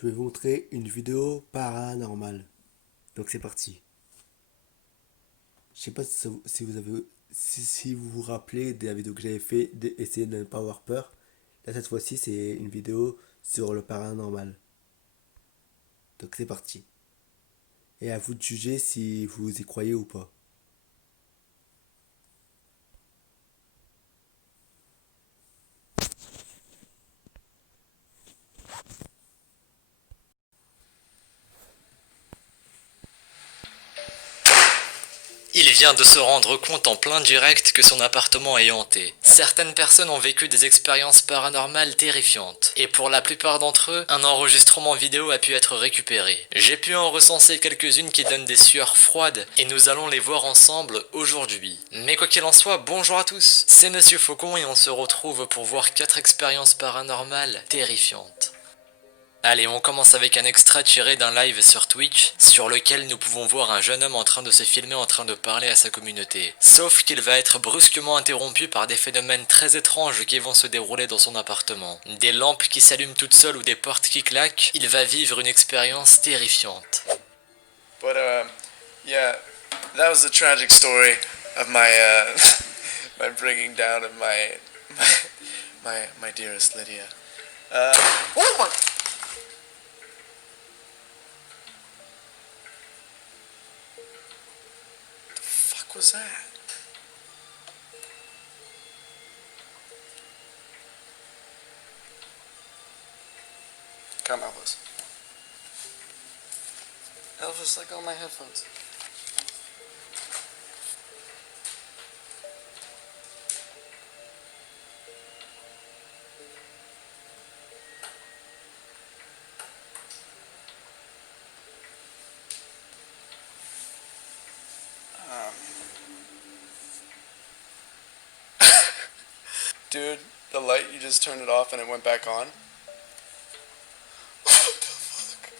Je vais vous montrer une vidéo paranormale. Donc c'est parti. Je sais pas si vous avez si vous vous rappelez de la vidéo que j'avais fait d'essayer de ne pas avoir peur. Là cette fois-ci c'est une vidéo sur le paranormal. Donc c'est parti. Et à vous de juger si vous y croyez ou pas. Il vient de se rendre compte en plein direct que son appartement est hanté. Certaines personnes ont vécu des expériences paranormales terrifiantes, et pour la plupart d'entre eux, un enregistrement vidéo a pu être récupéré. J'ai pu en recenser quelques-unes qui donnent des sueurs froides, et nous allons les voir ensemble aujourd'hui. Mais quoi qu'il en soit, bonjour à tous, c'est Monsieur Faucon et on se retrouve pour voir 4 expériences paranormales terrifiantes. Allez, on commence avec un extrait tiré d'un live sur Twitch, sur lequel nous pouvons voir un jeune homme en train de se filmer en train de parler à sa communauté. Sauf qu'il va être brusquement interrompu par des phénomènes très étranges qui vont se dérouler dans son appartement. Des lampes qui s'allument toutes seules ou des portes qui claquent, il va vivre une expérience terrifiante. But yeah, that was the tragic story of my my bringing down of my dearest Lydia. Oh my! The fuck was that? Come Elvis. Elvis, like all my headphones. Dude, the light, you just turned it off and it went back on? What the fuck?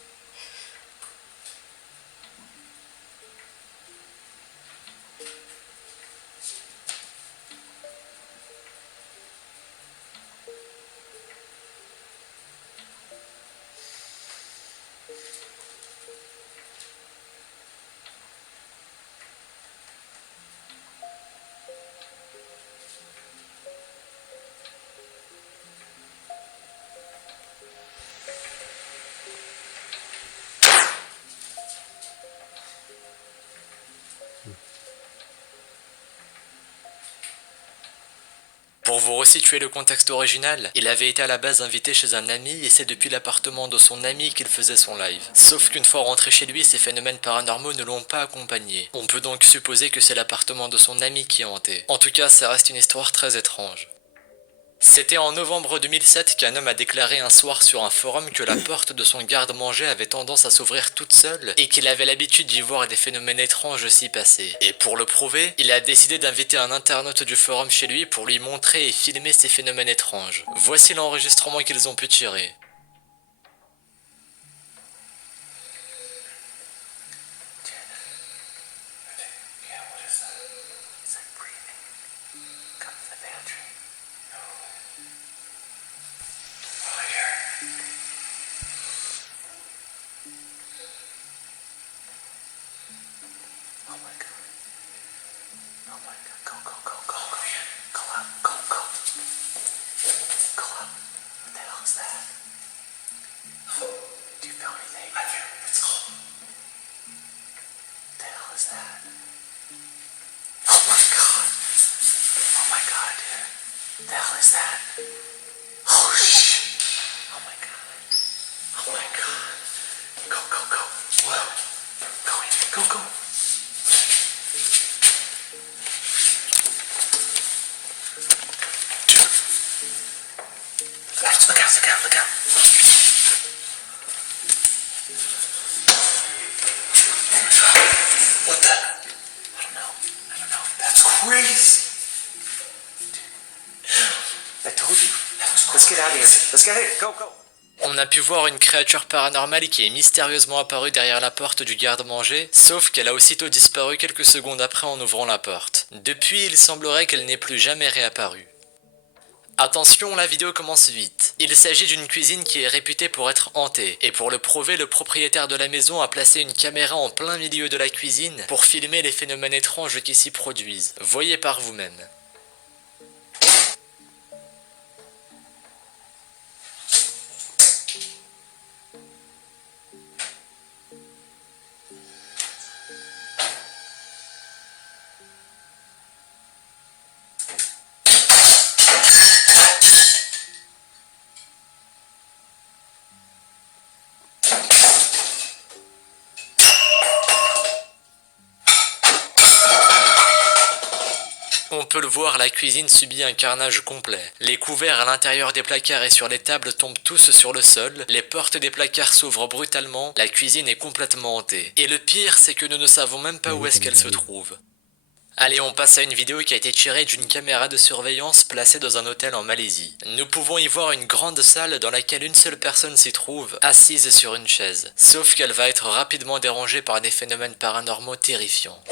Pour vous resituer le contexte original, il avait été à la base invité chez un ami et c'est depuis l'appartement de son ami qu'il faisait son live. Sauf qu'une fois rentré chez lui, ces phénomènes paranormaux ne l'ont pas accompagné. On peut donc supposer que c'est l'appartement de son ami qui est hanté. En tout cas, ça reste une histoire très étrange. C'était en novembre 2007 qu'un homme a déclaré un soir sur un forum que la porte de son garde-manger avait tendance à s'ouvrir toute seule et qu'il avait l'habitude d'y voir des phénomènes étranges s'y passer. Et pour le prouver, il a décidé d'inviter un internaute du forum chez lui pour lui montrer et filmer ces phénomènes étranges. Voici l'enregistrement qu'ils ont pu tirer. The hell is that? Oh shit! Oh my god! Oh my god! Go go go! Whoa! Go in! Go go! Dude! Look out! Look out! Look out! Oh my god! What the? I don't know. I don't know. That's crazy! I told you. Let's get out of here. Let's get out of here. Go, go. On a pu voir une créature paranormale qui est mystérieusement apparue derrière la porte du garde-manger, sauf qu'elle a aussitôt disparu quelques secondes après en ouvrant la porte. Depuis, il semblerait qu'elle n'ait plus jamais réapparu. Attention, la vidéo commence vite. Il s'agit d'une cuisine qui est réputée pour être hantée, et pour le prouver, le propriétaire de la maison a placé une caméra en plein milieu de la cuisine pour filmer les phénomènes étranges qui s'y produisent. Voyez par vous-même. On peut le voir, la cuisine subit un carnage complet. Les couverts à l'intérieur des placards et sur les tables tombent tous sur le sol, les portes des placards s'ouvrent brutalement, la cuisine est complètement hantée. Et le pire, c'est que nous ne savons même pas où est-ce qu'elle se trouve. Allez, on passe à une vidéo qui a été tirée d'une caméra de surveillance placée dans un hôtel en Malaisie. Nous pouvons y voir une grande salle dans laquelle une seule personne s'y trouve, assise sur une chaise. Sauf qu'elle va être rapidement dérangée par des phénomènes paranormaux terrifiants.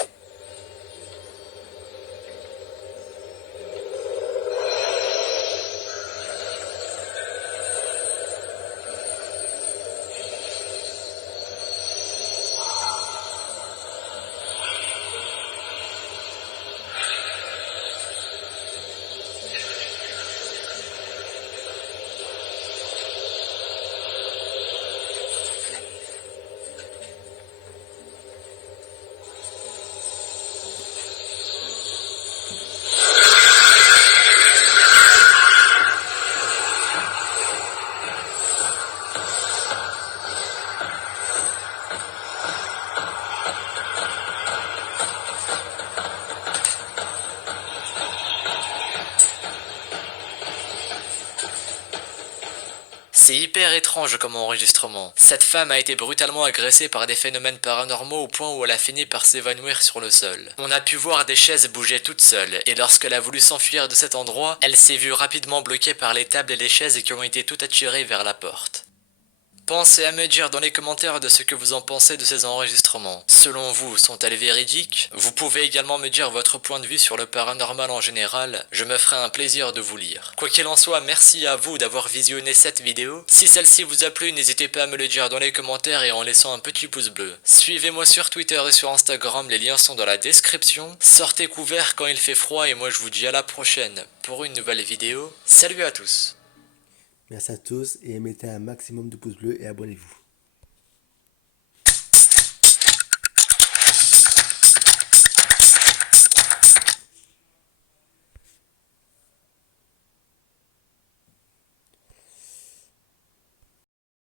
C'est hyper étrange comme enregistrement. Cette femme a été brutalement agressée par des phénomènes paranormaux au point où elle a fini par s'évanouir sur le sol. On a pu voir des chaises bouger toutes seules, et lorsqu'elle a voulu s'enfuir de cet endroit, elle s'est vue rapidement bloquée par les tables et les chaises qui ont été toutes attirées vers la porte. Pensez à me dire dans les commentaires de ce que vous en pensez de ces enregistrements. Selon vous, sont-elles véridiques? Vous pouvez également me dire votre point de vue sur le paranormal en général, je me ferai un plaisir de vous lire. Quoi qu'il en soit, merci à vous d'avoir visionné cette vidéo. Si celle-ci vous a plu, n'hésitez pas à me le dire dans les commentaires et en laissant un petit pouce bleu. Suivez-moi sur Twitter et sur Instagram, les liens sont dans la description. Sortez couverts quand il fait froid et moi je vous dis à la prochaine pour une nouvelle vidéo. Salut à tous! Merci à tous et mettez un maximum de pouces bleus et abonnez-vous.